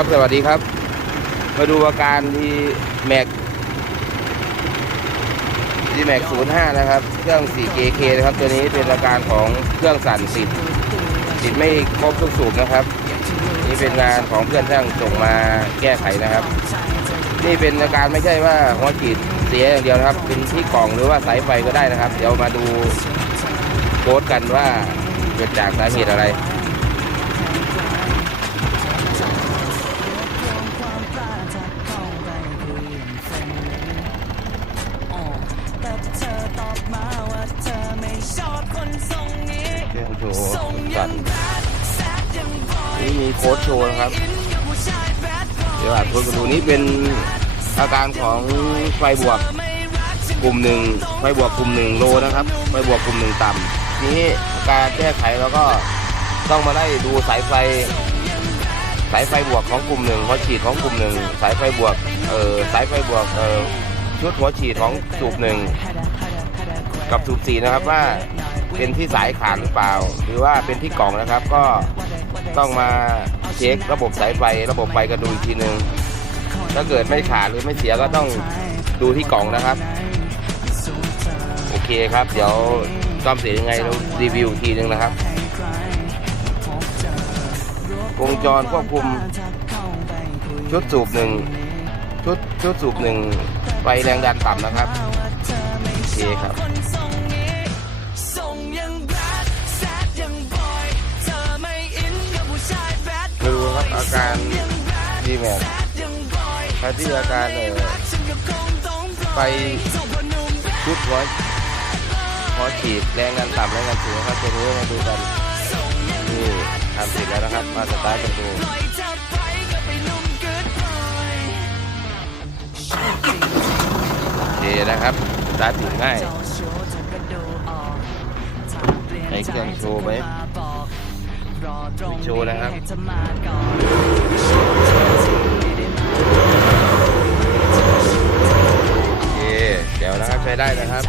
ครับสวัสดีครับ มาดูอาการที่แม็กที่แม็ก05นะครับ เครื่อง 4JK นะครับ ตัวนี้เป็นอาการของเครื่องสั่นติดติดไม่ครบทุกสูบนะครับ นี่เป็นงานของเพื่อนช่างส่งมาแก้ไขนะครับ นี่เป็นอาการไม่ใช่ว่าหัวฉีดเสียอย่างเดียวนะครับ เป็นที่กล่องหรือว่าสายไฟก็ได้นะครับ เดี๋ยวมาดูโค้ดกันว่าเกิดจากสาเหตุอะไร เครื่โชว์ทรงยัสั่งนแบดแซดยังบอยนี่มีโค้ดโชว์นะครับ เดี๋ยวอ่านโค้ดกันดูนี่เป็นอาการของไฟบวกกลุ่มหนึ่งไฟบวกกลุ่มหนึ่งโลนะครับไฟบวกกลุ่มหนึ่งต่ำนี้การแก้ไขแล้วก็ต้องมาได้ดูสายไฟ สายไฟบวกของกลุ่มหนึ่งหัวฉีดของกลุ่มหนึ่งสายไฟบวกเอ่อสายไฟบวกเอ่อชุดหัวฉีดของสูบหนึ่ง กับสูบสี่นะครับว่าเป็นที่สายขาดหรือเปล่า หรือว่าเป็นที่กล่องนะครับ ก็ต้องมาเช็คระบบสายไฟระบบไฟกันดูอีกทีหนึ่งถ้าเกิดไม่ขาดหรือไม่เสียก็ต้องดูที่กล่องนะครับ โอเคครับ เดี๋ยวซ่อมเสร็จยังไงเรารีวิวอีกทีหนึงนะครับวงจรควบคุมชุดสูบหนึ่งชุดชุดสูบหนึ่งไฟแรงดันต่ำนะครับ เคครับดูครับอาการดีแม็กแซดยังบอยใครที่อาการเออฉันก็คงต้องปล่อยไว้พอหนุ่มแบดชุดหัวหัวฉีดแรงดันต่ำแรงดันสูงครับตัวนี้มาดูกันนี่ทำเสร็จแล้วนะครับ มาสตาร์ทกันดูเดบอยโอเคนะครับ ตาร์ทถึงง่ายผูก็ดูออกถ้าเปลี่ยนให้เครื่องโชว์ไหมโชว์นะครับเธอมาก่อนโอเคเดี๋ยวนะครับใช้ได้นะครับ